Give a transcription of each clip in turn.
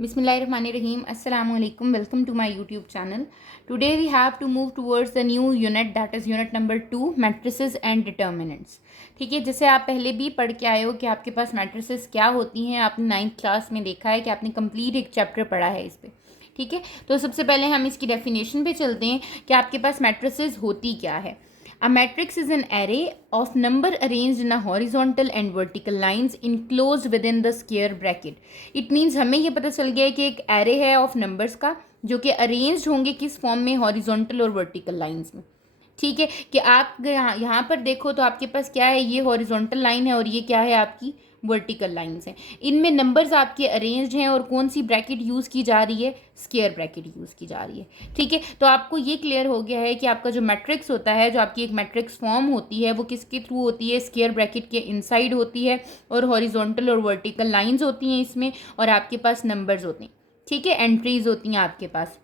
Bismillahirrahmanirrahim. Assalamu alaikum. Welcome to my YouTube channel. Today we have to move towards the new unit, that is unit number 2, matrices and determinants. ठीक है, जैसे आप पहले भी पढ़ के आए हो कि आपके पास मैट्रिसेस क्या होती हैं. आपने 9th क्लास में देखा है कि आपने कंप्लीट एक चैप्टर पढ़ा है इस पर. ठीक है, तो सबसे पहले हम इसकी डेफिनेशन पे चलते हैं कि आपके पास मैट्रिसेस होती क्या है. A matrix is an array of number arranged in a horizontal and vertical lines enclosed within the square bracket. It means हमें ये पता चल गया है कि एक array है of numbers का जो कि arranged होंगे किस फॉर्म में, horizontal और vertical lines में. ठीक है, कि आप यहाँ पर देखो तो आपके पास क्या है, ये हॉरिजॉन्टल लाइन है और ये क्या है, आपकी वर्टिकल लाइंस हैं. इनमें नंबर्स आपके अरेंज्ड हैं और कौन सी ब्रैकेट यूज़ की जा रही है, स्क्वायर ब्रैकेट यूज़ की जा रही है. ठीक है, तो आपको ये क्लियर हो गया है कि आपका जो मैट्रिक्स होता है, जो आपकी एक मैट्रिक्स फॉर्म होती है, वो किसके थ्रू होती है, स्क्वायर ब्रैकेट के इनसाइड होती है और हॉरिजॉन्टल और वर्टिकल लाइंस होती हैं इसमें, और आपके पास नंबर्स होते हैं. ठीक है, एंट्रीज होती हैं आपके पास.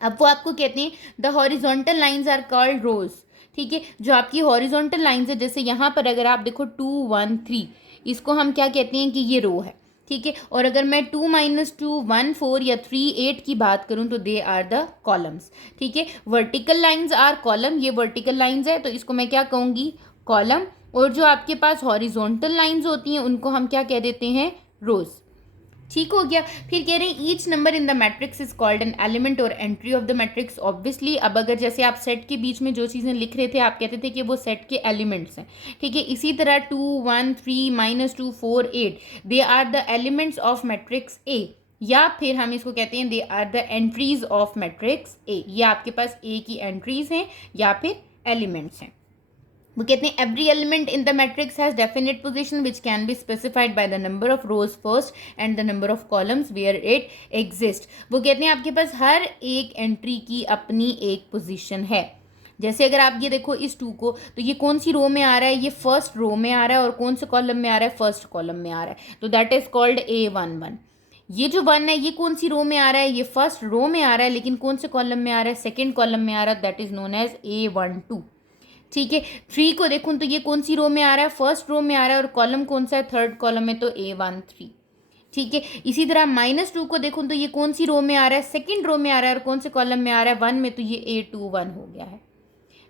अब वो आपको कहते हैं the horizontal lines are called rows. ठीक है, जो आपकी हॉरिजॉन्टल लाइंस है, जैसे यहाँ पर अगर आप देखो 2 1 3, इसको हम क्या कहते हैं कि ये रो है. ठीक है, और अगर मैं 2 - 2 1 4 या 3 8 की बात करूँ तो दे आर द कॉलम्स. ठीक है, वर्टिकल लाइंस आर कॉलम, ये वर्टिकल लाइंस है तो इसको मैं क्या कहूँगी, कॉलम. और जो आपके पास हॉरिजॉन्टल लाइंस होती हैं उनको हम क्या कह देते हैं, रोज. ठीक हो गया. फिर कह रहे हैं each number in the matrix is called an element or entry of the matrix. Obviously अब अगर जैसे आप सेट के बीच में जो चीज़ें लिख रहे थे आप कहते थे कि वो सेट के एलिमेंट्स हैं. ठीक है, इसी तरह 2 1 3 -2 4 8 they are the elements of matrix A, या फिर हम इसको कहते हैं they are the entries of matrix A. ये आपके पास ए की एंट्रीज हैं या फिर एलिमेंट्स हैं. वो कहते हैं every element in the matrix has definite position which can be specified by the number of rows first and the number of columns where it exist. वो कहते हैं आपके पास हर एक एंट्री की अपनी एक पोजीशन है. जैसे अगर आप ये देखो इस 2 को, तो ये कौन सी रो में आ रहा है, ये फर्स्ट रो में आ रहा है, और कौन से कॉलम में आ रहा है, फर्स्ट कॉलम में आ रहा है, तो दैट इज कॉल्ड A11. ये जो 1 है ये कौन सी रो में आ रहा है, ये फर्स्ट रो में आ रहा है, लेकिन कौन से कॉलम में आ रहा है, सेकेंड कॉलम में आ रहा है, that is known as A12. ठीक है, 3 को देखूँ तो ये कौन सी रो में आ रहा है, फर्स्ट रो में आ रहा है, और कॉलम कौन सा है, थर्ड कॉलम में, तो A13. ठीक है, इसी तरह -2 को देखूँ तो ये कौन सी रो में आ रहा है, सेकंड रो में आ रहा है, और कौन से कॉलम में आ रहा है, 1 में, तो ये A21 हो गया है.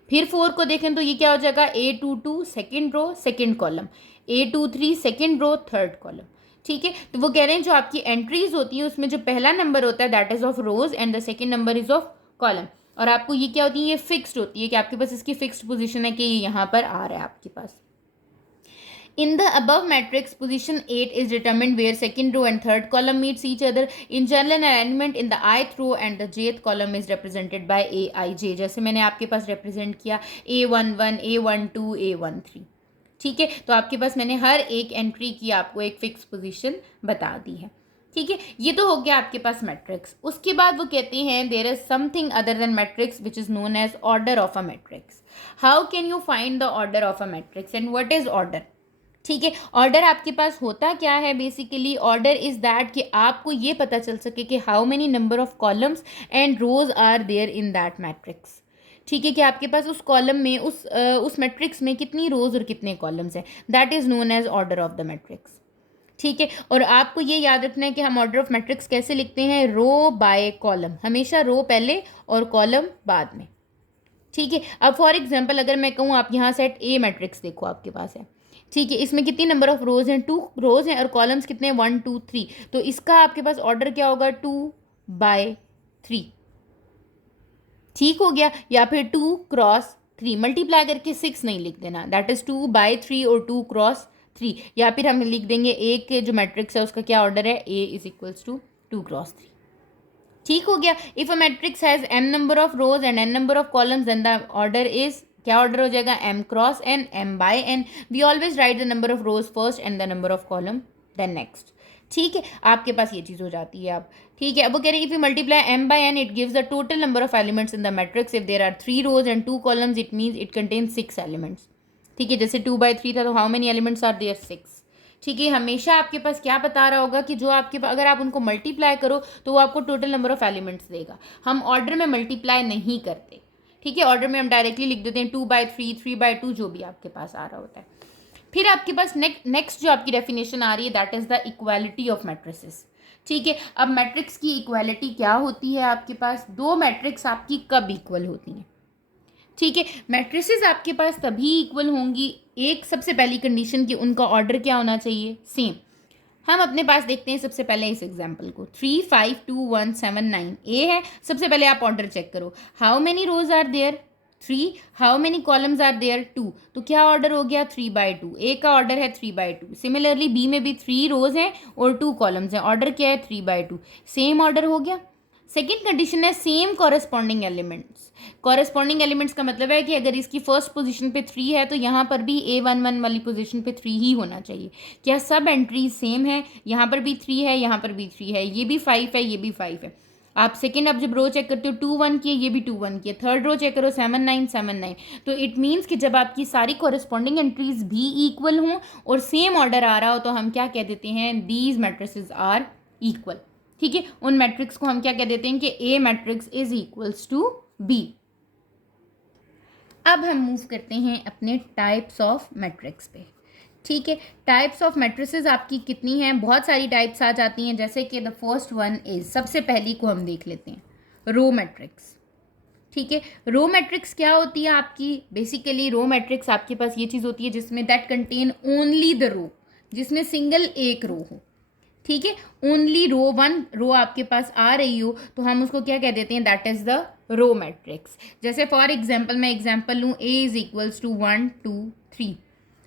फिर 4 को देखें तो ये क्या हो जाएगा, A22 second row second column, A23 second row third column. ठीक है, तो वो कह रहे हैं जो आपकी एंट्रीज होती है उसमें जो पहला नंबर होता है that is of rows and the second number is of column. और आपको ये क्या होती है, ये फिक्स्ड होती है कि आपके पास इसकी फिक्स्ड पोजीशन है कि ये यहाँ पर आ रहा है आपके पास. In the above matrix, position 8 is determined where second row and third column meets each other. In general, an element in the ith row and the jth column is represented by Aij. जैसे मैंने आपके पास represent किया A11, A12, A13. ठीक है, तो आपके पास मैंने हर एक एंट्री की आपको एक फिक्स पोजीशन बता दी है. ठीक है, ये तो हो गया आपके पास मैट्रिक्स. उसके बाद वो कहते हैं there is something other than matrix which is known as order of a matrix. How can you find the order of a matrix and what is order. ठीक है, ऑर्डर आपके पास होता क्या है, बेसिकली ऑर्डर इज दैट कि आपको ये पता चल सके कि how many number of columns and rows are there in that matrix. ठीक है, कि आपके पास उस कॉलम में उस मैट्रिक्स में कितनी रोज और कितने कॉलम्स हैं, that is known as order of the matrix. ठीक है, और आपको ये याद रखना है कि हम ऑर्डर ऑफ मैट्रिक्स कैसे लिखते हैं, रो बाय कॉलम, हमेशा रो पहले और कॉलम बाद में. ठीक है, अब फॉर एग्जांपल अगर मैं कहूँ आप यहाँ सेट ए मैट्रिक्स देखो आपके पास है. ठीक है, इसमें कितनी नंबर ऑफ रोज हैं, 2 रोज हैं, और कॉलम्स कितने हैं, 1 2 3. तो इसका आपके पास ऑर्डर क्या होगा, 2/3. ठीक हो गया, या फिर 2 × 3 मल्टीप्लाई करके 6 नहीं लिख देना, दैट इज 2/3 और 2 × 3. या फिर हम लिख देंगे ए के जो मैट्रिक्स है उसका क्या ऑर्डर है, A = 2 × 3. ठीक हो गया. If a matrix has m number of rows and n number of columns then the order is, क्या ऑर्डर हो जाएगा, m × n, m/n. We always write the number of rows first and the number of column then next. ठीक है, आपके पास ये चीज़ हो जाती है अब. ठीक है, अब वो कह रहे हैं if you multiply m/n it gives the total number of elements in the matrix. If there are 3 rows and 2 columns it means it contains 6 elements. ठीक है, जैसे 2/3 था तो how many elements are there, 6. ठीक है, हमेशा आपके पास क्या बता रहा होगा कि जो आपके पास अगर आप उनको मल्टीप्लाई करो तो वो आपको टोटल नंबर ऑफ एलिमेंट्स देगा. हम ऑर्डर में मल्टीप्लाई नहीं करते. ठीक है, ऑर्डर में हम डायरेक्टली लिख देते हैं 2/3, 3/2, जो भी आपके पास आ रहा होता है. फिर आपके पास नेक्स्ट जो आपकी डेफिनेशन आ रही है that is the equality of matrices. ठीक है, अब मैट्रिक्स की इक्वालिटी क्या होती है आपके पास, दो मैट्रिक्स आपकी कब इक्वल होती हैं। ठीक है, मैट्रिसेस आपके पास तभी इक्वल होंगी, एक सबसे पहली कंडीशन कि उनका ऑर्डर क्या होना चाहिए, सेम। हम अपने पास देखते हैं सबसे पहले इस एग्जाम्पल को, 3 5 2 1 7 9 ए है। सबसे पहले आप ऑर्डर चेक करो, how many rows are there 3, how many columns are there 2, तो क्या ऑर्डर हो गया 3/2, ए का ऑर्डर है 3/2। सिमिलरली बी में भी 3 रोज हैं और 2 कॉलम्स हैं, ऑर्डर क्या है 3/2, सेम ऑर्डर हो गया। सेकेंड कंडीशन है same corresponding elements. Corresponding elements का मतलब है कि अगर इसकी फर्स्ट पोजीशन पे 3 है तो यहाँ पर भी A11 वाली पोजीशन पे 3 ही होना चाहिए। क्या सब एंट्रीज सेम है, यहाँ पर भी 3 है, यहाँ पर भी 3 है, ये भी 5 है, ये भी 5 है। आप सेकेंड अब जब रो चेक करते हो 2 1 की है, ये भी 2 1 की है। थर्ड रो चेक करो 7 9 7 9, तो इट मीन्स कि जब आपकी सारी कॉरेस्पॉन्डिंग एंट्रीज भी इक्वल हों और सेम ऑर्डर आ रहा हो तो हम क्या कह देते हैं, दीज मैट्रिसेस आर इक्वल। ठीक है, उन मैट्रिक्स को हम क्या कह देते हैं कि A matrix is equals to B. अब हम मूव करते हैं अपने टाइप्स ऑफ मैट्रिक्स पे। ठीक है, टाइप्स ऑफ मैट्रिसेस आपकी कितनी हैं, बहुत सारी टाइप्स आ जाती हैं, जैसे कि द फर्स्ट वन इज, सबसे पहली को हम देख लेते हैं, रो मैट्रिक्स। ठीक है, रो मैट्रिक्स क्या होती है आपकी, बेसिकली रो मैट्रिक्स आपके पास ये चीज़ होती है जिसमें that contain only the row, जिसमें सिंगल एक रो हो। ठीक है, ओनली रो, वन रो आपके पास आ रही हो तो हम उसको क्या कह देते हैं, that is the row matrix. जैसे फॉर एग्जाम्पल मैं एग्जाम्पल लूँ, A is equals to 1 2 3,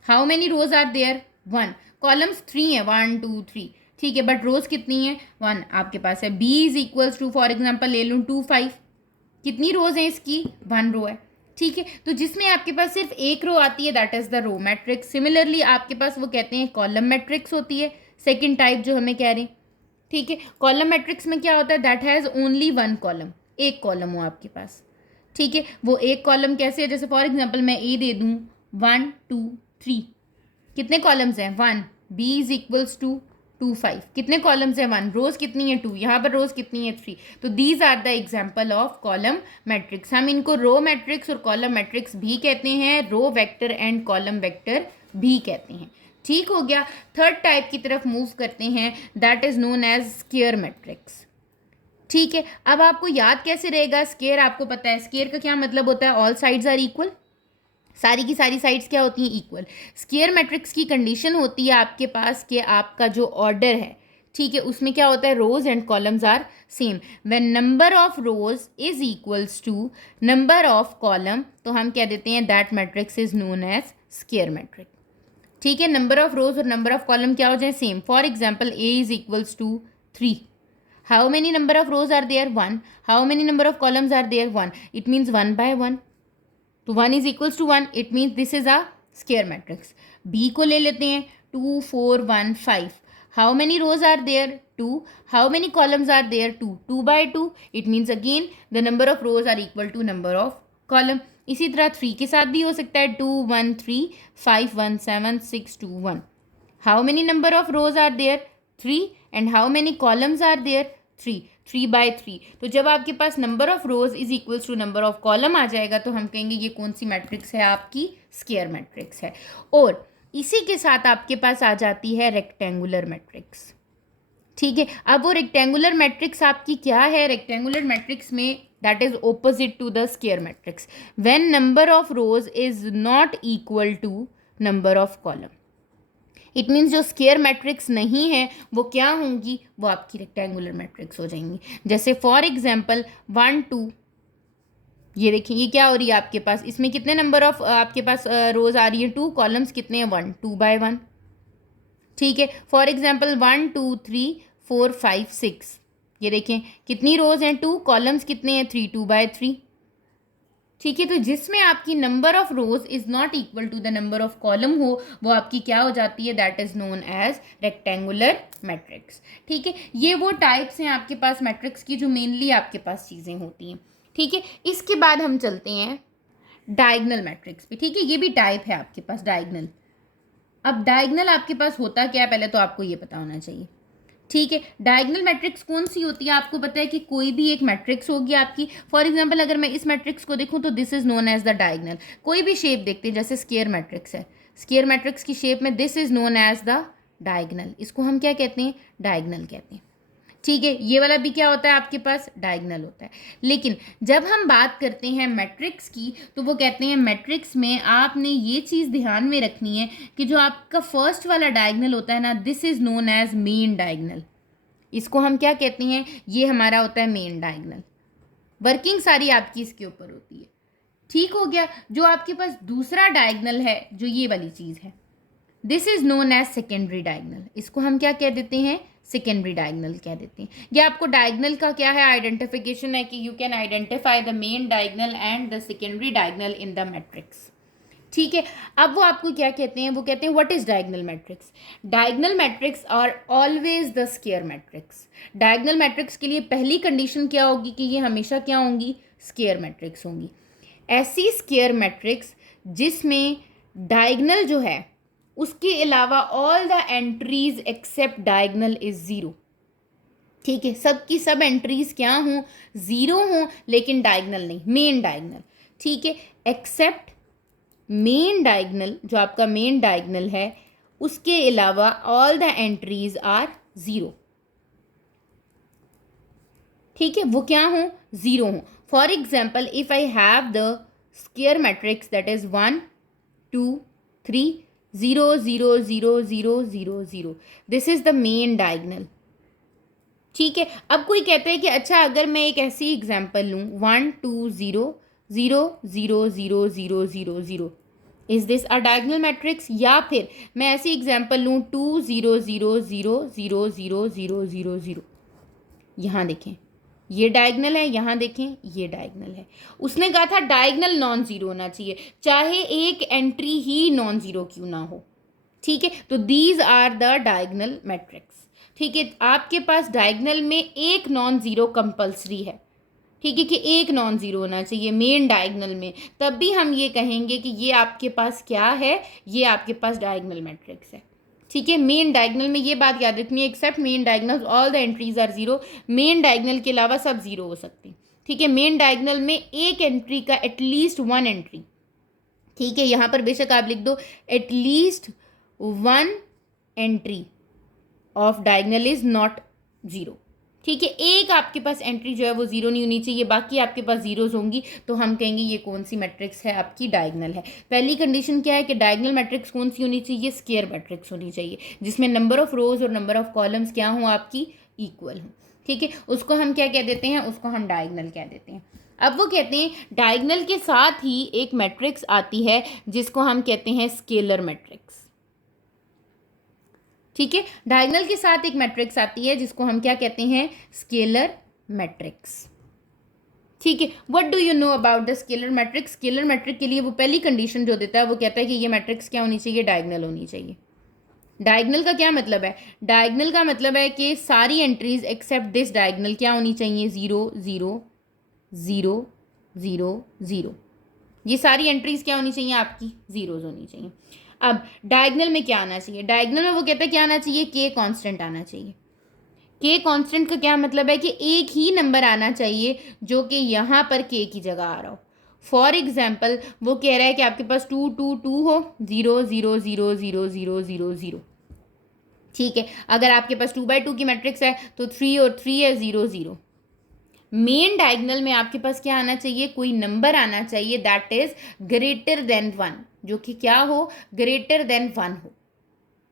how many rows are there 1, columns 3 है 1 2 3, ठीक है, बट रोज कितनी है 1 आपके पास है। B is equals to for example ले लूँ 2 5, कितनी रोज है इसकी 1 रो है। ठीक है, तो जिसमें आपके पास सिर्फ एक रो आती है that is the row matrix. Similarly आपके पास वो कहते हैं कॉलम मैट्रिक्स होती है, सेकेंड टाइप जो हमें कह रहे हैं। ठीक है, कॉलम मैट्रिक्स में क्या होता है, that has only one column, एक कॉलम हो आपके पास। ठीक है, वो एक कॉलम कैसे है, जैसे फॉर एग्जांपल मैं ए दे दूँ 1 2 3, कितने कॉलम्स हैं 1, बी इज इक्वल्स टू 2 5, कितने कॉलम्स हैं 1, रोज कितनी है 2, यहाँ पर रोज कितनी है 3। तो these are the example of column matrix. हम इनको रो मैट्रिक्स और कॉलम मैट्रिक्स भी कहते हैं, row vector and column vector भी कहते हैं। ठीक हो गया, थर्ड टाइप की तरफ मूव करते हैं, that is known as square matrix. ठीक है, अब आपको याद कैसे रहेगा, स्क्वायर आपको पता है, स्क्वायर का क्या मतलब होता है, ऑल साइड्स आर इक्वल, सारी की सारी साइड्स क्या होती हैं इक्वल। स्क्वायर मैट्रिक्स की कंडीशन होती है आपके पास कि आपका जो ऑर्डर है, ठीक है, उसमें क्या होता है, rows and columns are same. When number of rows is equals to number of column, तो हम क्या देते हैं, that matrix is known as square matrix. ठीक है, नंबर ऑफ रोज और नंबर ऑफ कॉलम क्या हो जाए, same. For example A is equals to 3, how many number of rows are there 1, how many number of columns are there 1, it means 1/1, तो 1 is equals to 1, it means this is a square matrix. B को ले लेते हैं 2 4 1 5, how many rows are there 2, how many columns are there 2, 2/2, it means again the number of rows are equal to number of column. इसी तरह 3 के साथ भी हो सकता है, 2 1 3 5 1 7 6 2 1, how many number of rows are there 3 and how many columns are there 3, 3/3। तो जब आपके पास number of rows is equals to number of column आ जाएगा तो हम कहेंगे ये कौन सी मैट्रिक्स है, आपकी स्क्वायर मैट्रिक्स है। और इसी के साथ आपके पास आ जाती है रेक्टेंगुलर मैट्रिक्स। ठीक है, अब वो रेक्टेंगुलर मैट्रिक्स आपकी क्या है, रेक्टेंगुलर मैट्रिक्स में that is opposite to the square matrix, when number of rows is not equal to number of column. It means जो स्क्वायर मैट्रिक्स नहीं है वो क्या होंगी, वो आपकी रेक्टेंगुलर मैट्रिक्स हो जाएंगी। जैसे फॉर एग्जाम्पल 1 2, ये देखिए ये क्या हो रही है आपके पास, इसमें कितने नंबर ऑफ आपके पास रोज आ रही है 2, कॉलम्स कितने हैं 1, 2/1। ठीक है, फॉर एग्जाम्पल 1 2 3 4 5 6, ये देखें कितनी रोज हैं 2, कॉलम्स कितने हैं 3, 2/3। ठीक है, तो जिसमें आपकी number of rows is not equal to the number of column हो वो आपकी क्या हो जाती है, that is known as rectangular matrix. ठीक है, ये वो टाइप्स हैं आपके पास मैट्रिक्स की जो मेनली आपके पास चीज़ें होती हैं। ठीक है, इसके बाद हम चलते हैं डायगनल मैट्रिक्स पे। ठीक है, ये भी टाइप है आपके पास डायगनल। अब डायगनल आपके पास होता क्या है, पहले तो आपको ये पता होना चाहिए। ठीक है, डायगनल मैट्रिक्स कौन सी होती है, आपको पता है कि कोई भी एक मैट्रिक्स होगी आपकी। फॉर एग्जांपल अगर मैं इस मैट्रिक्स को देखूं तो this is known as the diagonal. कोई भी शेप देखते हैं, जैसे स्क्वायर मैट्रिक्स है, स्क्वायर मैट्रिक्स की शेप में this is known as the diagonal, इसको हम क्या कहते हैं, डायगनल कहते हैं। ठीक है, ये वाला भी क्या होता है आपके पास, डायगनल होता है। लेकिन जब हम बात करते हैं मैट्रिक्स की, तो वो कहते हैं मैट्रिक्स में आपने ये चीज़ ध्यान में रखनी है कि जो आपका फर्स्ट वाला डायगनल होता है ना, this is known as main diagonal. इसको हम क्या कहते हैं, ये हमारा होता है मेन डायगनल। वर्किंग सारी आपकी इसके ऊपर होती है। ठीक हो गया। जो आपके पास दूसरा डायगनल है, जो ये वाली चीज़ है, this is known as secondary diagonal. इसको हम क्या कह देते हैं, सेकेंडरी डायगनल कह देते हैं। ये आपको डायगनल का क्या है, आइडेंटिफिकेशन है कि you can identify the main diagonal and the secondary diagonal in the matrix. ठीक है, अब वो आपको क्या कहते हैं, वो कहते हैं what is diagonal matrix. Diagonal matrix are always the square matrix. Diagonal matrix के लिए पहली कंडीशन क्या होगी कि ये हमेशा क्या होंगी, स्क्वायर मैट्रिक्स होंगी। ऐसी स्क्वायर मैट्रिक्स जिसमें डायगनल जो है उसके अलावा all the entries except diagonal is zero. ठीक है, सब की सब एंट्रीज क्या हों, जीरो हों, लेकिन डायगनल नहीं, मेन डायगनल। ठीक है, एक्सेप्ट मेन डायगनल, जो आपका मेन डायगनल है उसके अलावा all the entries are zero. ठीक है, वो क्या हो, जीरो हो। For example, if I have the square matrix that is 1 2 3 0 0 0 0 0 0, this is the main diagonal. ठीक है, अब कोई कहता है कि अच्छा अगर मैं एक ऐसी एग्जाम्पल लूँ 1 2 0 0 0 0 0 0 0, is this a diagonal matrix. या फिर मैं ऐसी एग्जाम्पल लूँ 2 0 0 0 0 0 0 0 0, यहाँ देखें ये डायगनल है, यहाँ देखें ये डायगनल है। उसने कहा था डायगनल नॉन जीरो होना चाहिए, चाहे एक एंट्री ही नॉन जीरो क्यों ना हो। ठीक है, तो these are the diagonal matrix. ठीक है, आपके पास डायगनल में एक नॉन जीरो कंपल्सरी है। ठीक है, कि एक नॉन जीरो होना चाहिए मेन डायगनल में, तब भी हम ये कहेंगे कि ये आपके पास क्या है, ये आपके पास डायगनल मैट्रिक्स है। ठीक है, मेन डायगनल में ये बात याद रखनी है, except main diagonal all the entries are zero. Main diagonal के अलावा सब जीरो हो सकते हैं। ठीक है, मेन डायगनल में एक एंट्री का एटलीस्ट वन एंट्री, ठीक है, यहाँ पर बेशक आप लिख दो at least one entry of diagonal is not zero. ठीक है, एक आपके पास एंट्री जो है वो जीरो नहीं होनी चाहिए, बाकी आपके पास जीरोज होंगी, तो हम कहेंगे ये कौन सी मैट्रिक्स है, आपकी डायगनल है। पहली कंडीशन क्या है कि डायगनल मैट्रिक्स कौन सी होनी चाहिए, स्क्वायर मैट्रिक्स होनी चाहिए, जिसमें नंबर ऑफ रोज और नंबर ऑफ कॉलम्स क्या हो, आपकी इक्वल हो। ठीक है, उसको हम क्या कह देते हैं, उसको हम डायगनल कह देते हैं। अब वो कहते हैं डायगनल के साथ ही एक मैट्रिक्स आती है जिसको हम कहते हैं स्केलर मैट्रिक्स। ठीक है, डायगनल के साथ एक मैट्रिक्स आती है जिसको हम क्या कहते हैं, स्केलर मैट्रिक्स। ठीक है, what do you know about the scalar matrix. Scalar matrix के लिए वो पहली कंडीशन जो देता है वो कहता है कि ये मैट्रिक्स क्या होनी चाहिए, डायगनल होनी चाहिए। डायगनल का क्या मतलब है, डायगनल का मतलब है कि सारी एंट्रीज एक्सेप्ट दिस डायगनल क्या होनी चाहिए, 0 0 0 0 0। ये सारी एंट्रीज क्या होनी चाहिए, आपकी जीरोज होनी चाहिए। अब डायगनल में क्या आना चाहिए, डायगनल में वो कहता है क्या आना चाहिए, के कांस्टेंट आना चाहिए। के कांस्टेंट का क्या मतलब है कि एक ही नंबर आना चाहिए जो कि यहाँ पर के की जगह आ रहा हो। फॉर एग्जाम्पल, वो कह रहा है कि आपके पास 2 2 2 हो, 0 0 0 0 0 0 0। ठीक है, अगर आपके पास 2x2 की मैट्रिक्स है तो 3 और 3 है, 0 0। मेन डायगनल में आपके पास क्या आना चाहिए, कोई नंबर आना चाहिए दैट इज ग्रेटर देन 1, जो कि क्या हो, ग्रेटर देन 1 हो।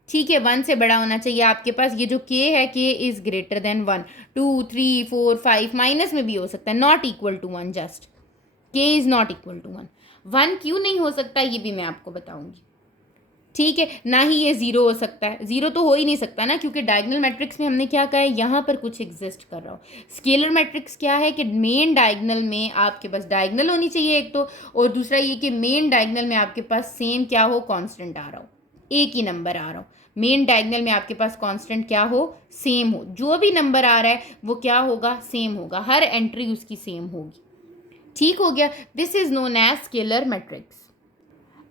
ठीक है, 1 से बड़ा होना चाहिए आपके पास। ये जो k है, k is greater than 1। 2 3 4 5 minus में भी हो सकता है, not equal to 1, just k is not equal to 1। 1 क्यों नहीं हो सकता ये भी मैं आपको बताऊंगी। ठीक है, ना ही ये जीरो हो सकता है, जीरो तो हो ही नहीं सकता ना, क्योंकि डायगनल मैट्रिक्स में हमने क्या कहा है, यहाँ पर कुछ एग्जिस्ट कर रहा हो। स्केलर मैट्रिक्स क्या है कि मेन डायगनल में आपके पास डायगनल होनी चाहिए एक तो, और दूसरा ये कि मेन डायगनल में आपके पास सेम क्या हो, कांस्टेंट आ रहा हो, एक ही नंबर आ रहा हो। मेन डायगनल में आपके पास कांस्टेंट क्या हो, सेम हो। जो भी नंबर आ रहा है वो क्या होगा, सेम होगा, हर एंट्री उसकी सेम होगी। ठीक हो गया, this is known as scalar matrix.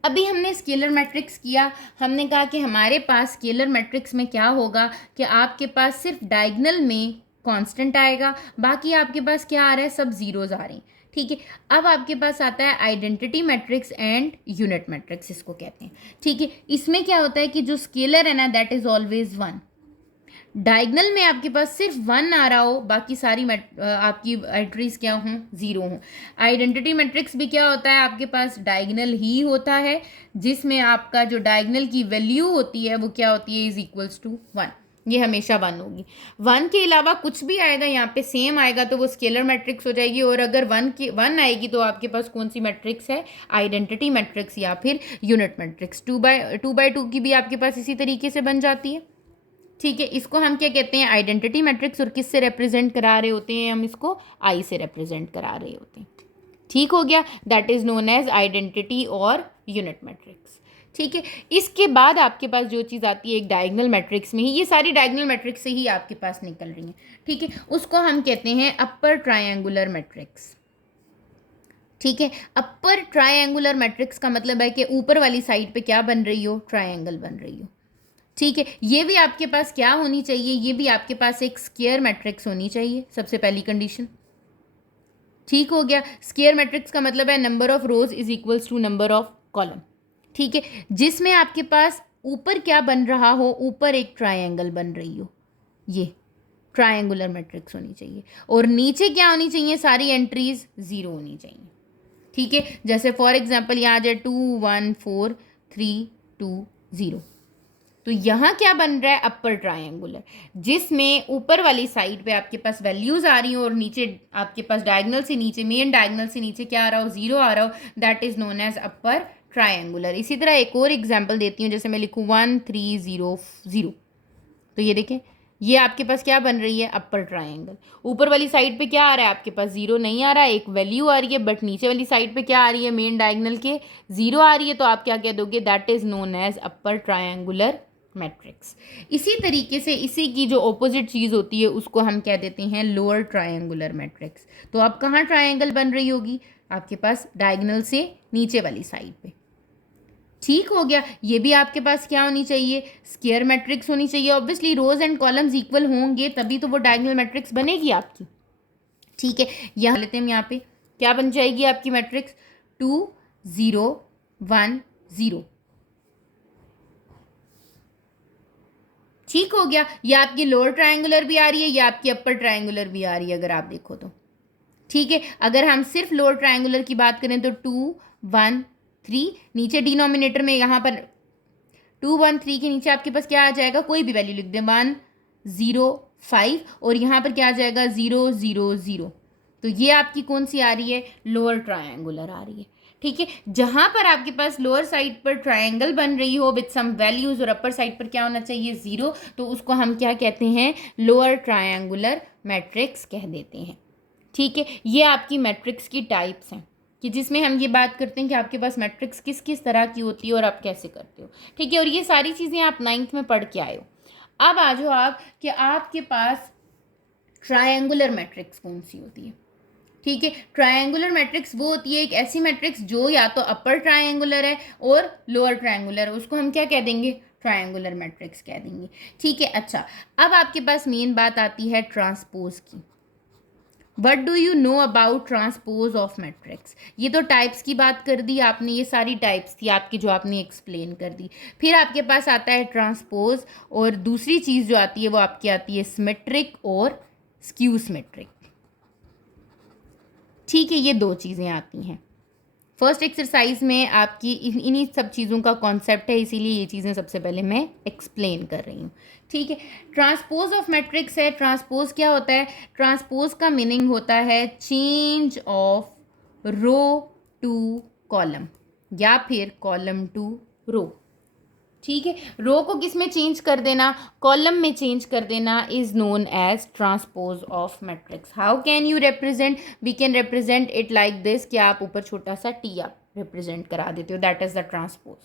अभी हमने स्केलर मैट्रिक्स किया, हमने कहा कि हमारे पास स्केलर मैट्रिक्स में क्या होगा कि आपके पास सिर्फ डायगनल में कांस्टेंट आएगा, बाकी आपके पास क्या आ रहा है, सब जीरोज आ रहे हैं। ठीक है, अब आपके पास आता है identity matrix and unit matrix, इसको कहते हैं। ठीक है, इसमें क्या होता है कि जो स्केलर है ना, दैट इज ऑलवेज 1। डायगनल में आपके पास सिर्फ 1 आ रहा हो, बाकी सारी आपकी एंट्रीज क्या हों, 0 हों। आइडेंटिटी मैट्रिक्स भी क्या होता है, आपके पास डायगनल ही होता है, जिसमें आपका जो डायगनल की वैल्यू होती है वो क्या होती है, इज इक्वल्स टू 1। ये हमेशा 1 होगी। 1 के अलावा कुछ भी आएगा यहाँ पे सेम आएगा तो वो स्केलर मैट्रिक्स हो जाएगी, और अगर 1 आएगी तो आपके पास कौन सी मैट्रिक्स है, आइडेंटिटी मैट्रिक्स या फिर यूनिट मैट्रिक्स। 2 by 2 की भी आपके पास इसी तरीके से बन जाती है। ठीक है, इसको हम क्या कहते हैं, आइडेंटिटी मैट्रिक्स। और किससे रिप्रेजेंट करा रहे होते हैं हम इसको, आई से रिप्रेजेंट करा रहे होते हैं। ठीक हो गया, that is known as identity और यूनिट मैट्रिक्स। ठीक है, इसके बाद आपके पास जो चीज़ आती है एक डायगोनल मैट्रिक्स में ही, ये सारी डायगोनल मैट्रिक्स से ही आपके पास निकल रही हैं। ठीक है, उसको हम कहते हैं अपर ट्रायंगुलर मैट्रिक्स। ठीक है, अपर ट्रायंगुलर मैट्रिक्स का मतलब है कि ऊपर वाली साइड पे क्या बन रही हो, ट्रायंगल बन रही हो। ठीक है, ये भी आपके पास क्या होनी चाहिए, ये भी आपके पास एक स्क्वायर मैट्रिक्स होनी चाहिए, सबसे पहली कंडीशन। ठीक हो गया, स्क्वायर मैट्रिक्स का मतलब है number of rows is equals to number of column. ठीक है, जिसमें आपके पास ऊपर क्या बन रहा हो, ऊपर एक ट्रायंगल बन रही हो, ये ट्रायंगुलर मैट्रिक्स होनी चाहिए। और नीचे क्या होनी चाहिए, सारी एंट्रीज 0 होनी चाहिए। ठीक है, जैसे फॉर एग्जाम्पल यहाँ आ जाए 2 1 4 3 2 0, तो यहाँ क्या बन रहा है, अपर ट्रायंगुलर, जिसमें ऊपर वाली साइड पे आपके पास वैल्यूज आ रही हो और नीचे आपके पास डायगोनल से नीचे, मेन डायगोनल से नीचे क्या आ रहा हो, 0 आ रहा हो, that is known as upper triangular. इसी तरह एक और एग्जांपल देती हूँ, जैसे मैं लिखूँ 1 3 0 0, तो ये देखें, ये आपके पास क्या बन रही है, अपर ट्रायंगल। ऊपर वाली साइड पे क्या आ रहा है, आपके पास 0 नहीं आ रहा है, एक वैल्यू आ रही है, बट नीचे वाली साइड पे क्या आ रही है, मेन डायगोनल के 0 आ रही है, तो आप क्या कह दोगे, that is known as upper triangular matrix. इसी तरीके से इसी की जो ऑपोजिट चीज़ होती है उसको हम कह देते हैं लोअर ट्रायंगुलर मैट्रिक्स। तो अब कहाँ ट्रायंगल बन रही होगी, आपके पास डायगोनल से नीचे वाली साइड पे। ठीक हो गया, ये भी आपके पास क्या होनी चाहिए, स्क्वायर मैट्रिक्स होनी चाहिए। Obviously rows and columns equal होंगे तभी तो वो डायगोनल मैट्रिक्स बनेगी आपकी। ठीक है, यहाँ लेते हैं, यहाँ पे क्या बन जाएगी आपकी मैट्रिक्स, 2 0 1 0। ठीक हो गया, ये आपकी लोअर ट्रायंगुलर भी आ रही है, या आपकी अपर ट्रायंगुलर भी आ रही है अगर आप देखो तो। ठीक है, अगर हम सिर्फ लोअर ट्रायंगुलर की बात करें तो 2 1 3, नीचे डिनोमिनेटर में यहाँ पर 2 1 3 के नीचे आपके पास क्या आ जाएगा, कोई भी वैल्यू लिख दें, 1 0 5, और यहाँ पर क्या आ जाएगा, 0 0 0। तो ये आपकी कौन सी आ रही है, लोअर ट्रायंगुलर आ रही है। ठीक है, जहाँ पर आपके पास लोअर साइड पर ट्रायंगल बन रही हो विद सम वैल्यूज और अपर साइड पर क्या होना चाहिए, 0, तो उसको हम क्या कहते हैं, लोअर ट्रायंगुलर मैट्रिक्स कह देते हैं। ठीक है, ये आपकी मैट्रिक्स की टाइप्स हैं, कि जिसमें हम ये बात करते हैं कि आपके पास मैट्रिक्स किस किस तरह की होती है और आप कैसे करते हो। ठीक है, और ये सारी चीज़ें आप 9th में पढ़ के आए हो। अब आ जाओ आप कि आपके पास ट्रायंगुलर मैट्रिक्स कौन सी होती है। ठीक है, ट्रायंगुलर मैट्रिक्स वो होती है एक ऐसी मैट्रिक्स जो या तो अपर ट्रायंगुलर है और लोअर ट्रायंगुलर है, उसको हम क्या कह देंगे, ट्रायंगुलर मैट्रिक्स कह देंगे। ठीक है, अच्छा, अब आपके पास मेन बात आती है ट्रांसपोज की। What do you know about transpose of matrix. ये तो टाइप्स की बात कर दी आपने, ये सारी टाइप्स थी आपकी जो आपने एक्सप्लेन कर दी। फिर आपके पास आता है ट्रांसपोज, और दूसरी चीज़ जो आती है वो आपकी आती है सिमेट्रिक और स्क्यू सिमेट्रिक। ठीक है, ये 2 चीज़ें आती हैं। फर्स्ट एक्सरसाइज में आपकी इन्हीं सब चीज़ों का कॉन्सेप्ट है, इसीलिए ये चीज़ें सबसे पहले मैं एक्सप्लेन कर रही हूँ। ठीक है, ट्रांसपोज ऑफ मैट्रिक्स है। ट्रांसपोज क्या होता है, ट्रांसपोज का मीनिंग होता है change of row to column या फिर कॉलम टू रो। ठीक है, रो को किस में चेंज कर देना, कॉलम में चेंज कर देना is known as transpose of matrix. How can you represent, we can represent it like this, कि आप ऊपर छोटा सा टी आप रिप्रेजेंट करा देते हो, दैट इज द ट्रांसपोज।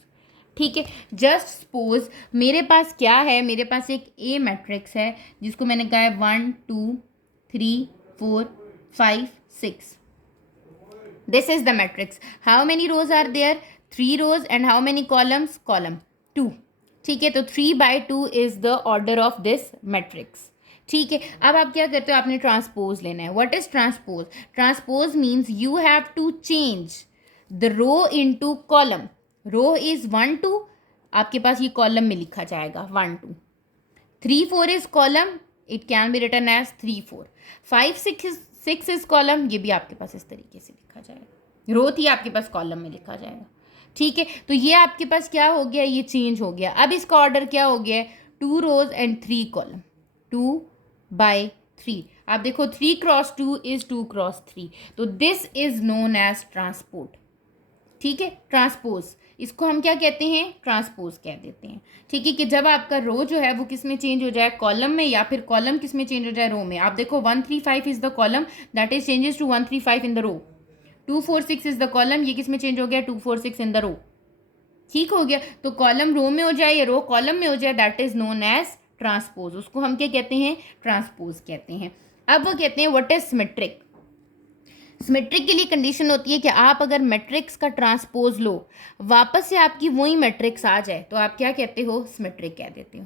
ठीक है, जस्ट सपोज मेरे पास क्या है, मेरे पास एक ए मैट्रिक्स है जिसको मैंने कहा है 1 2 3 4 5 6। This is the matrix. How many rows are there, 3 rows, and how many columns, column 2। ठीक है, तो 3 by 2 is the order of this matrix. ठीक है, अब आप क्या करते हो, आपने ट्रांसपोज लेना है। What is transpose, transpose means you have to change the row into column. Row is 1 2, आपके पास ये कॉलम में लिखा जाएगा 1 2, 3 4 is column, it can be written as 3 4। 5 6 is column, ये भी आपके पास इस तरीके से लिखा जाएगा, रो थी आपके पास कॉलम में लिखा जाएगा। ठीक है, तो ये आपके पास क्या हो गया, ये चेंज हो गया। अब इसका ऑर्डर क्या हो गया है, 2 रोज एंड 3 कॉलम, 2/3। आप देखो 3 क्रॉस 2 इज 2 क्रॉस 3, तो this is known as transport. ठीक है, ट्रांसपोज, इसको हम क्या कहते हैं, ट्रांसपोज कह देते हैं। ठीक है, कि जब आपका रो जो है वो किस में चेंज हो जाए, कॉलम में, या फिर कॉलम किस में चेंज हो जाए, रो में। आप देखो 135 is the column, that is changes to 135 in the row. 246 is the column, ये किस में चेंज हो गया, 246 इन द रो। ठीक हो गया, तो कॉलम रो में हो जाए या रो कॉलम में हो जाए, that is known as transpose, उसको हम क्या कहते हैं, ट्रांसपोज कहते हैं। अब वो कहते हैं व्हाट इज सिमेट्रिक। सिमेट्रिक के लिए कंडीशन होती है कि आप अगर मैट्रिक्स का ट्रांसपोज लो, वापस से आपकी वही मैट्रिक्स आ जाए, तो आप क्या कहते हो, सिमेट्रिक कह देते हो।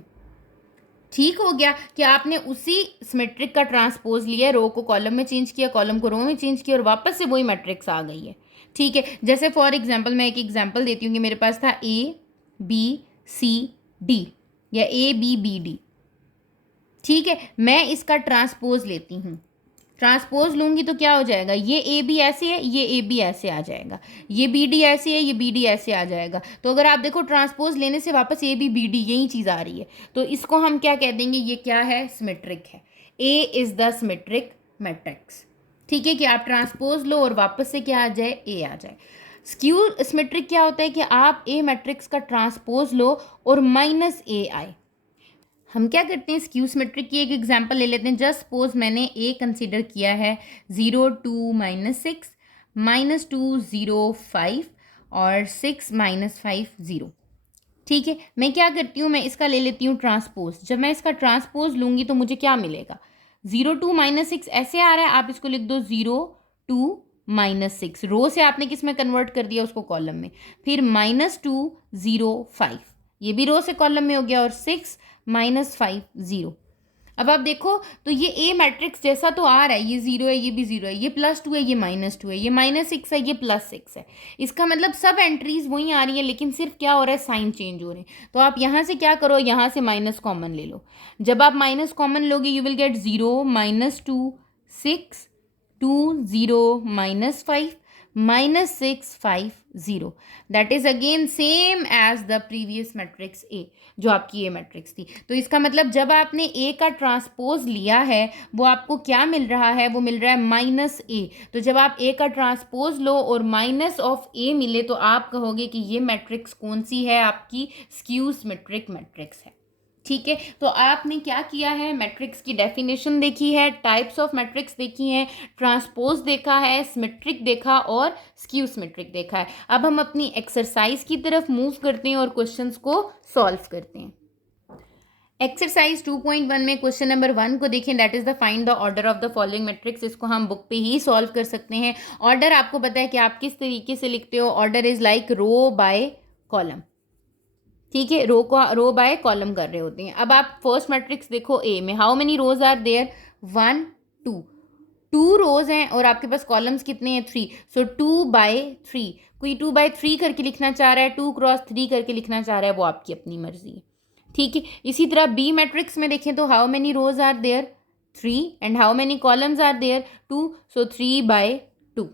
ठीक हो गया, कि आपने उसी सिमेट्रिक का ट्रांसपोज लिया, रो को कॉलम में चेंज किया, कॉलम को रो में चेंज किया, और वापस से वही मैट्रिक्स आ गई है। ठीक है, जैसे फॉर एग्जांपल मैं एक एग्जांपल देती हूँ कि मेरे पास था ABCD या ABBD। ठीक है, मैं इसका ट्रांसपोज लेती हूँ, ट्रांसपोज लूंगी तो क्या हो जाएगा, ये ए बी ऐसे है, ये ए बी ऐसे आ जाएगा, ये बी डी ऐसे है, ये बी डी ऐसे आ जाएगा। तो अगर आप देखो ट्रांसपोज लेने से वापस ए बी बी डी यही चीज़ आ रही है, तो इसको हम क्या कह देंगे, ये क्या है, सिमेट्रिक है। A is the symmetric matrix. ठीक है, कि आप ट्रांसपोज लो और वापस से क्या आ जाए, ए आ जाए। स्क्यू सिमेट्रिक क्या होता है कि आप ए मैट्रिक्स का ट्रांसपोज लो और माइनस ए आए। हम क्या करते हैं, स्क्यू सिमेट्रिक की एक एग्जांपल ले लेते हैं। जस्ट सपोज मैंने ए कंसीडर किया है 0 2 -6 -2 0 5 और 6 -5 0। ठीक है, मैं क्या करती हूँ, मैं इसका ले लेती हूँ ट्रांसपोज। जब मैं इसका ट्रांसपोज लूँगी तो मुझे क्या मिलेगा, 0 2 -6 ऐसे आ रहा है, आप इसको लिख दो 0 2 -6, रो से आपने किस में कन्वर्ट कर दिया, उसको कॉलम में। फिर -2 0 5, ये भी रो से कॉलम में हो गया, और 6 -5 0। अब आप देखो तो ये ए मैट्रिक्स जैसा तो आ रहा है, ये 0 है, ये भी 0 है, ये +2 है, ये -2 है, ये -6 है, ये +6 है। इसका मतलब सब एंट्रीज वही आ रही है, लेकिन सिर्फ क्या हो रहा है, साइन चेंज हो रहे हैं। तो आप यहाँ से क्या करो, यहाँ से माइनस कॉमन ले लो। जब आप माइनस कॉमन लोगे, you will get 0 -2 6 2 0 -5 -6 5 0। That is again same as the previous matrix A, जो आपकी ए मैट्रिक्स थी। तो इसका मतलब जब आपने ए का ट्रांसपोज लिया है, वो आपको क्या मिल रहा है, वो मिल रहा है -a। तो जब आप ए का ट्रांसपोज लो और -a मिले, तो आप कहोगे कि ये मैट्रिक्स कौन सी है, आपकी स्क्यू सिमेट्रिक मैट्रिक्स है। ठीक है, तो आपने क्या किया है, मैट्रिक्स की डेफिनेशन देखी है, टाइप्स ऑफ मैट्रिक्स देखी हैं, ट्रांसपोज देखा है, सिमेट्रिक देखा और स्क्यू सिमेट्रिक देखा है। अब हम अपनी एक्सरसाइज की तरफ मूव करते हैं और क्वेश्चंस को सॉल्व करते हैं। एक्सरसाइज 2.1 में क्वेश्चन नंबर 1 को देखें, that is the find the order of the following matrix. इसको हम बुक पे ही सॉल्व कर सकते हैं। ऑर्डर आपको पता है कि आप किस तरीके से लिखते हो, order is like row by column. ठीक है, रो बाय कॉलम कर रहे होते हैं। अब आप फर्स्ट मैट्रिक्स देखो ए में, how many rows are there, 1 2, 2 rows हैं और आपके पास कॉलम्स कितने हैं, 3। सो 2/3, कोई 2/3 करके लिखना चाह रहा है, 2 क्रॉस 3 करके लिखना चाह रहा है, वो आपकी अपनी मर्जी है। ठीक है, इसी तरह बी मैट्रिक्स में देखें तो how many rows are there, 3 and how many columns are there, 2, so 3/2।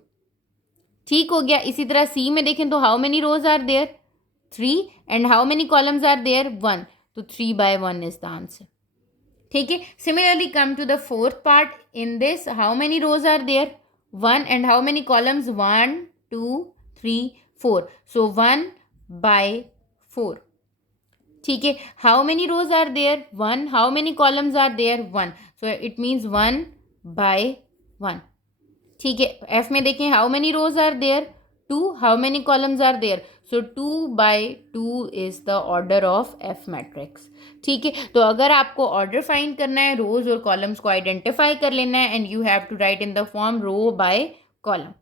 ठीक हो गया। इसी तरह सी में देखें तो how many rows are there, 3 and how many columns are there, 1, तो 3/1 is the answer। ठीक है, similarly come to the fourth part in this, how many rows are there, 1 and how many columns, 1 2 3 4, so 1/4। ठीक है, how many rows are there, 1, how many columns are there, 1, so it means 1/1। ठीक है, F में देखें how many rows are there, 2, how many columns are there, so 2/2 is the order of F matrix। ठीक है, तो अगर आपको order find करना है, रोज और कॉलम्स को आइडेंटिफाई कर लेना है, and you have to write in the form row by column.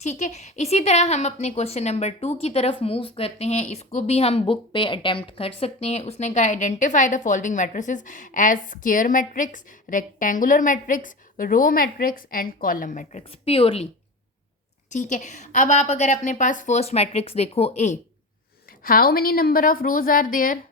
ठीक है, इसी तरह हम अपने क्वेश्चन नंबर 2 की तरफ मूव करते हैं। इसको भी हम बुक पे अटेम्प्ट कर सकते हैं। उसने कहा identify the following matrices as square matrix, rectangular matrix, row matrix and column matrix purely. ठीक है, अब आप अगर अपने पास फर्स्ट मैट्रिक्स देखो A, how many number of rows are there,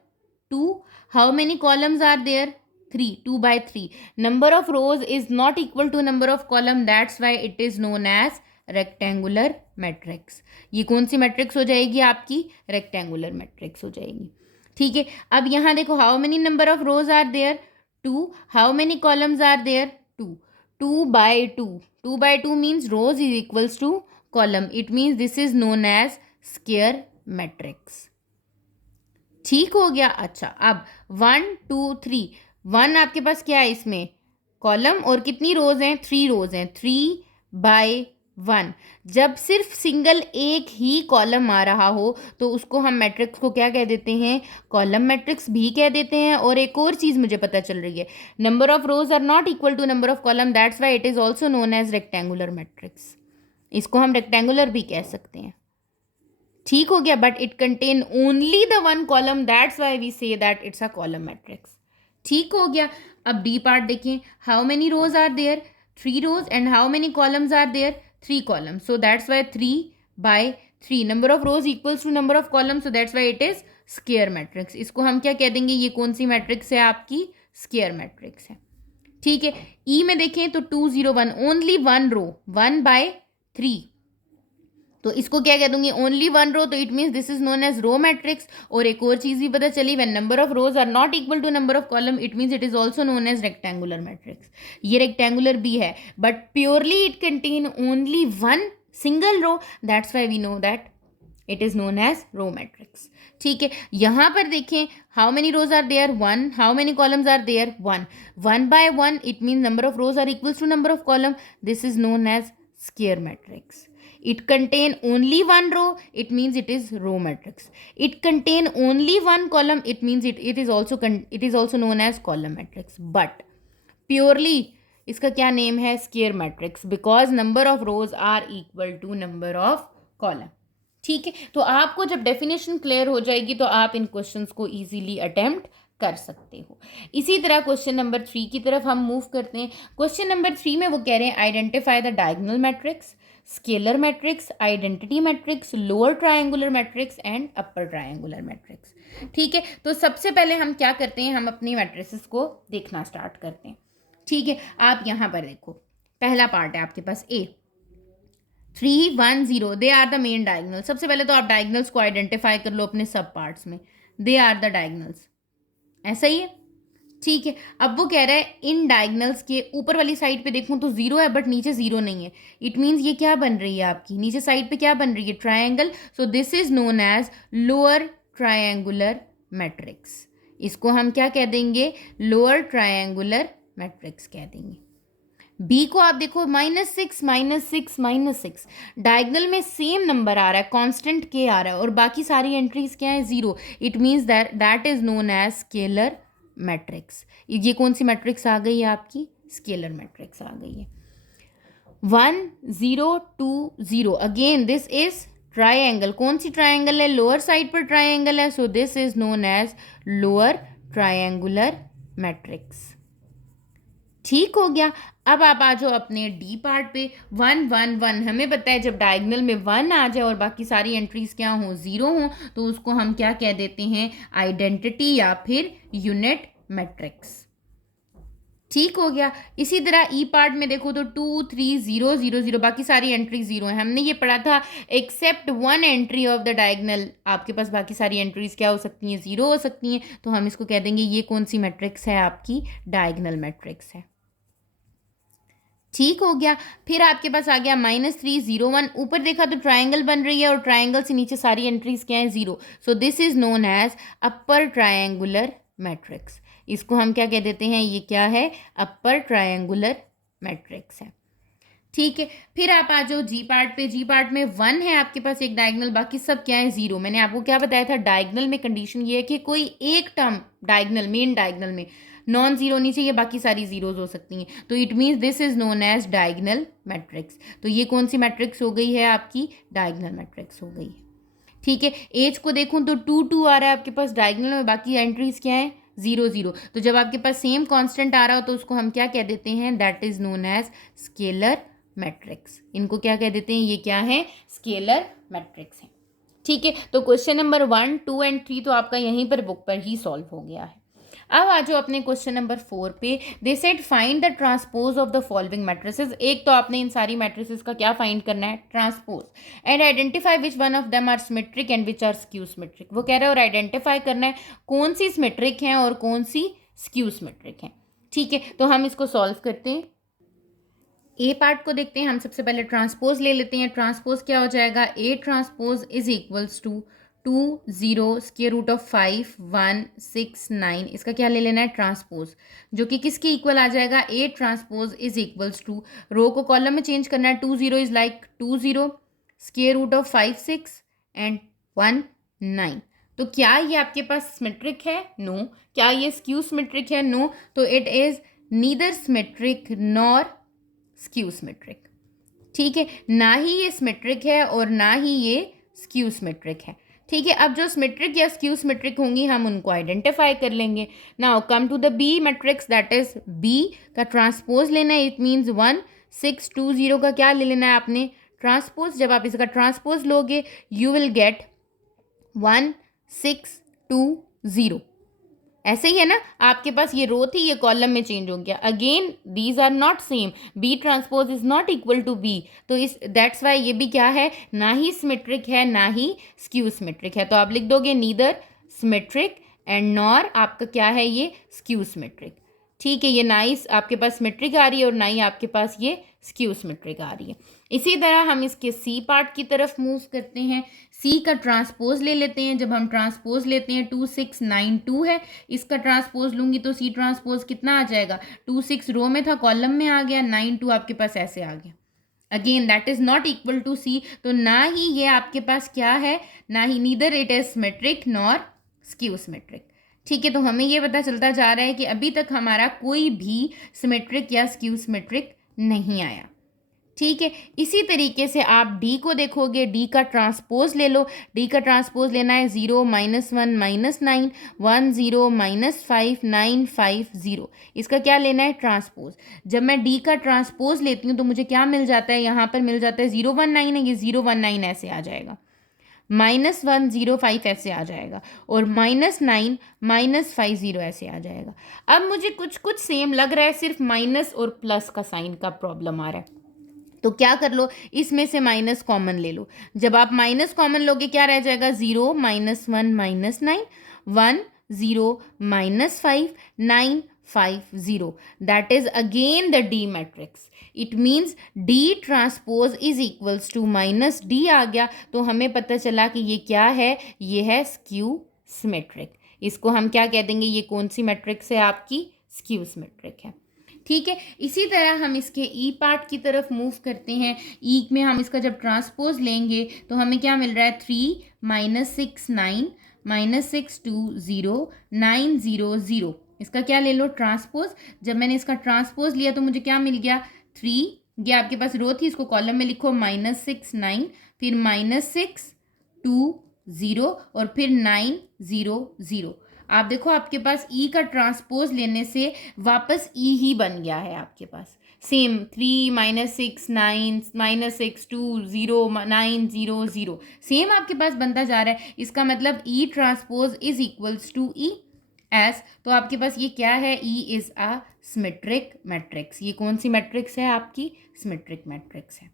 2, how many columns are there, 3, 2 by 3. Number of rows is not equal to number of column, that's why it is known as rectangular matrix. ये कौन सी matrix हो जाएगी आपकी? Rectangular matrix हो जाएगी. ठीक है, अब यहाँ देखो, how many number of rows are there? 2. How many columns are there? 2. 2 by 2. 2 by 2 means rows is equals to column. It means this is known as square matrix. ठीक हो गया. अच्छा, अब 1 2 3. 1 आपके पास क्या है इसमें? कॉलम. और कितनी रोज हैं? 3 रोज हैं. 3 by 1. जब सिर्फ सिंगल एक ही कॉलम आ रहा हो तो उसको हम मैट्रिक्स को क्या कह देते हैं? कॉलम मैट्रिक्स भी कह देते हैं. और एक और चीज़ मुझे पता चल रही है, number of rows are not equal to number of column, that's why it is also known as rectangular matrix. इसको हम रेक्टेंगुलर भी कह सकते हैं. ठीक हो गया. But it contain only the one column, that's why we say that it's a column matrix. ठीक हो गया. अब डी पार्ट देखें. How many rows are there? 3 rows. And how many columns are there? 3 columns. So that's why 3 by 3. Number of rows equals to number of columns. So that's why it is square matrix. इसको हम क्या कह देंगे? ये कौन सी matrix है आपकी? Square matrix है. ठीक है. ई में देखें तो 2 0 1. Only 1 row. 1 by 3. तो इसको क्या कह दूंगी? Only 1 row. तो it means this is known as row matrix. और एक और चीज भी पता चली, when number of rows are not equal to number of column, it means it is also known as rectangular matrix. ये रेक्टेंगुलर भी है, but purely it contain only one single row, that's why we know that it is known as row matrix. ठीक है. यहां पर देखें, how many rows are there? 1. How many columns are there? 1. 1 by 1, it means number of rows are equals to number of column. This is known as square matrix. It contain only one row, it means it is row matrix. It contain only one column, it means it is also known as column matrix. But purely इसका क्या name है? Square matrix, because number of rows are equal to number of column. ठीक है. तो आपको जब definition clear हो जाएगी तो आप इन क्वेश्चंस को इजीली अटेम्प्ट कर सकते हो. इसी तरह क्वेश्चन नंबर 3 की तरफ हम मूव करते हैं. क्वेश्चन नंबर 3 में वो कह रहे हैं identify the diagonal matrix, scalar matrix, identity matrix, lower triangular matrix and upper triangular matrix. ठीक है. तो सबसे पहले हम क्या करते हैं? हम अपनी मैट्रिसेस को देखना स्टार्ट करते हैं. ठीक है. आप यहाँ पर देखो, पहला पार्ट है आपके पास A. 3 1 0 they are the main diagonal. सबसे पहले तो आप डायगोनल्स को आइडेंटिफाई कर लो अपने सब पार्ट्स में. They are the diagonals. ऐसा ही है. ठीक है. अब वो कह रहा है इन डायगोनल्स के ऊपर वाली साइड पे देखूं तो 0 है, बट नीचे 0 नहीं है. इट मीन्स ये क्या बन रही है आपकी? नीचे साइड पे क्या बन रही है? Triangle. So this is known as lower triangular matrix. इसको हम क्या कह देंगे? लोअर ट्रायंगुलर मैट्रिक्स कह देंगे. बी को आप देखो, -6 -6 -6. डायगोनल में सेम नंबर आ रहा है, कांस्टेंट के आ रहा है, और बाकी सारी एंट्रीज क्या है? 0. It means that is known as scalar matrix. ये कौन सी मैट्रिक्स आ गई है आपकी? स्केलर मैट्रिक्स आ गई है. 1 0 2 0. Again this is triangle. कौन सी ट्रायंगल है? लोअर साइड पर ट्रायंगल है. So this is known as lower triangular matrix. ठीक हो गया. अब आप आ जाओ अपने डी पार्ट पे. 1 1 1. हमें पता है जब डायगोनल में 1 आ जाए और बाकी सारी एंट्रीज क्या हो? 0 हो, तो उसको हम क्या कह देते हैं? आइडेंटिटी या फिर यूनिट मैट्रिक्स. ठीक हो गया. इसी तरह ई पार्ट में देखो तो 2 3 0 0 0. बाकी सारी एंट्री 0 है. हमने ये पढ़ा था except one entry of the diagonal, आपके पास बाकी सारी एंट्रीज क्या हो सकती हैं? 0 हो सकती हैं. तो हम इसको कह देंगे ये कौन सी मैट्रिक्स है? आपकी डायगोनल मैट्रिक्स है. ठीक हो गया. फिर आपके पास आ गया -3 0 1. ऊपर देखा तो ट्रायंगल बन रही है और ट्रायंगल से नीचे सारी एंट्रीज क्या है? 0. So this is known as upper triangular matrix. इसको हम क्या कह देते हैं? ये क्या है? अपर ट्रायंगुलर मैट्रिक्स है. ठीक है. फिर आप आ जाओ जी पार्ट पे. जी पार्ट में 1 है आपके पास एक डायगोनल, बाकी सब क्या है? 0. मैंने आपको क्या बताया था? डायगोनल में कंडीशन ये है कि कोई एक टर्म डायगोनल, मेन डायगोनल में नॉन जीरो नहीं चाहिए, बाकी सारी जीरोज हो सकती हैं. तो it means this is known as diagonal matrix. तो ये कौन सी मैट्रिक्स हो गई है? आपकी डायगोनल मैट्रिक्स हो गई है. ठीक है. एज को देखूं तो 2 2 आ रहा है आपके पास डायगोनल में, बाकी एंट्रीज क्या है? 0 0. तो जब आपके पास सेम कांस्टेंट आ रहा हो तो उसको हम क्या कह देते हैं? That is known as scalar matrix. इनको क्या कह देते हैं? ये क्या है? स्केलर मैट्रिक्स है. ठीक है. तो क्वेश्चन नंबर 1 2 एंड 3 तो आपका यहीं पर बुक पर ही सॉल्व हो गया है. अब आ जाओ अपने क्वेश्चन नंबर 4 पे। They said find the transpose of the following matrices. एक तो आपने इन सारी मैट्रिसेस का क्या फाइंड करना है, transpose, and identify which one of them are symmetric and which are skew symmetric. वो कह रहा है और आइडेंटिफाई करना है कौन सी सिमेट्रिक है और कौन सी स्क्यू सिमेट्रिक है। ठीक है, तो हम इसको सॉल्व करते हैं। ए पार्ट को देखते हैं हम। सबसे पहले ट्रांसपोज ले लेते हैं। ट्रांसपोज क्या हो जाएगा, A transpose is equals to 2 0 square root of 5 1 6 9। इसका क्या ले लेना है, ट्रांसपोज, जो कि किसके इक्वल आ जाएगा, A transpose is equals to, row को कॉलम में चेंज करना है, 2 0 is like 2 0 square root of 5 6 and 1 9। तो क्या ये आपके पास सिमेट्रिक है, नो। क्या ये स्क्यू सिमेट्रिक है, नो। तो it is neither symmetric nor skew symmetric. ठीक है, ना ही ये सिमेट्रिक है और ना ही ये स्क्यू सिमेट्रिक है। ठीक है, अब जो सिमेट्रिक या स्क्यू सिमेट्रिक होंगी हम उनको आइडेंटिफाई कर लेंगे। Now come to the B matrix, that is B का ट्रांसपोज लेना है। इट मीन्स 1 6 2 0 का क्या ले लेना है आपने, ट्रांसपोज। जब आप इसका ट्रांसपोज लोगे यू विल गेट 1 6 2 0। ऐसे ही है ना, आपके पास ये रो थी, ये कॉलम में चेंज हो गया। Again these are not same, B transpose is not equal to B, तो इस दैट्स वाई ये भी क्या है, ना ही सिमेट्रिक है ना ही स्क्यू सिमेट्रिक है। तो आप लिख दोगे नीदर सिमेट्रिक एंड नॉर आपका क्या है, ये स्क्यू सिमेट्रिक। ठीक है, ये ना ही आपके पास सिमेट्रिक आ रही है और ना ही आपके पास ये स्क्यू सिमेट्रिक आ रही है। इसी तरह हम इसके सी पार्ट की तरफ मूव करते हैं। सी का ट्रांसपोज ले लेते हैं। जब हम ट्रांसपोज लेते हैं 2 6 9 2 है, इसका ट्रांसपोज लूंगी तो सी ट्रांसपोज कितना आ जाएगा, 2 6 रो में था कॉलम में आ गया, 9 2 आपके पास ऐसे आ गया। Again that is not equal to C, तो ना ही ये आपके पास क्या है, ना ही neither it is symmetric nor skew symmetric. ठीक है, तो हमें ये पता चलता जा रहा है कि अभी तक हमारा कोई भी सिमेट्रिक या स्क्यू सिमेट्रिक नहीं आया। ठीक है, इसी तरीके से आप डी को देखोगे, डी का ट्रांसपोज ले लो। डी का ट्रांसपोज लेना है 0 -1 -9 1 0 -5 9 5 0। इसका क्या लेना है, ट्रांसपोज। जब मैं डी का ट्रांसपोज लेती हूँ तो मुझे क्या मिल जाता है, यहाँ पर मिल जाता है 0 1 9 है, ये 0 1 9 ऐसे आ जाएगा, -1 0 5 ऐसे आ जाएगा, और -9 -5 0 ऐसे आ जाएगा। अब मुझे कुछ कुछ सेम लग रहा है, सिर्फ माइनस और प्लस का साइन का प्रॉब्लम आ रहा है। तो क्या कर लो, इसमें से माइनस कॉमन ले लो। जब आप माइनस कॉमन लोगे क्या रह जाएगा, 0 -1 -9 1 0 -5 9 5 0। That is again the D matrix. It means D transpose is equals to minus D आ गया, तो हमें पता चला कि ये क्या है, ये है स्क्यू सिमेट्रिक। इसको हम क्या कह देंगे, ये कौन सी मैट्रिक्स है आपकी, स्क्यू सिमेट्रिक है। ठीक है, इसी तरह हम इसके ई पार्ट की तरफ मूव करते हैं। ई में हम इसका जब ट्रांसपोज लेंगे तो हमें क्या मिल रहा है, 3 -6 9 -6 2 0 9 0 0। इसका क्या ले लो, ट्रांसपोज। जब मैंने इसका ट्रांसपोज लिया तो मुझे क्या मिल गया, 3, ये आपके पास रो थी, इसको कॉलम में लिखो, -6 9 फिर -6 2 0 और फिर 9 0 0। आप देखो आपके पास ई का ट्रांसपोज लेने से वापस ई ही बन गया है आपके पास, सेम 3 -6 9 -6 2 0 9 0 0 सेम आपके पास बनता जा रहा है। इसका मतलब E transpose is equals to E एस। तो आपके पास ये क्या है, E is a symmetric matrix. ये कौन सी मैट्रिक्स है आपकी, सिमेट्रिक मैट्रिक्स है।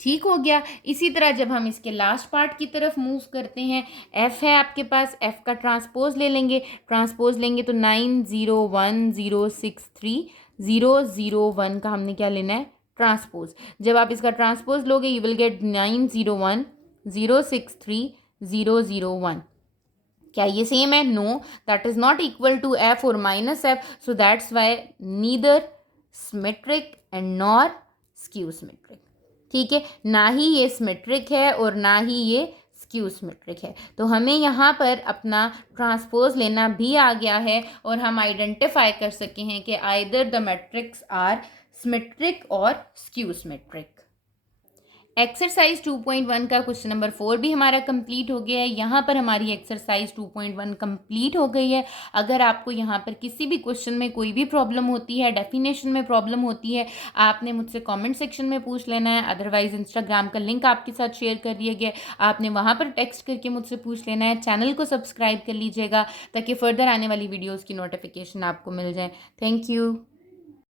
ठीक हो गया। इसी तरह जब हम इसके लास्ट पार्ट की तरफ मूव करते हैं, एफ है आपके पास, एफ का ट्रांसपोज ले लेंगे। ट्रांसपोज लेंगे तो 9 0 1 0 6 3 0 0 1 का हमने क्या लेना है, ट्रांसपोज। जब आप इसका ट्रांसपोज लोगे यू विल गेट 9 0 1 0 6 3 0 0 1। क्या ये सेम है, no, that is not equal to F or minus F, so that's why neither symmetric and nor skew symmetric. ठीक है, ना ही ये सिमेट्रिक है और ना ही ये स्क्यू सिमेट्रिक है। तो हमें यहाँ पर अपना ट्रांसपोज लेना भी आ गया है और हम आइडेंटिफाई कर सके हैं कि either the matrix are symmetric और स्क्यू सिमेट्रिक। एक्सरसाइज 2.1 का क्वेश्चन नंबर 4 भी हमारा कंप्लीट हो गया है। यहाँ पर हमारी एक्सरसाइज 2.1 कंप्लीट हो गई है। अगर आपको यहाँ पर किसी भी क्वेश्चन में कोई भी प्रॉब्लम होती है, डेफिनेशन में प्रॉब्लम होती है, आपने मुझसे कमेंट सेक्शन में पूछ लेना है। अदरवाइज इंस्टाग्राम का लिंक आपके साथ शेयर कर दिया गया है, आपने वहाँ पर टेक्स्ट करके मुझसे पूछ लेना है। चैनल को सब्सक्राइब कर लीजिएगा ताकि फर्दर आने वाली वीडियोज़ की नोटिफिकेशन आपको मिल जाए। Thank you.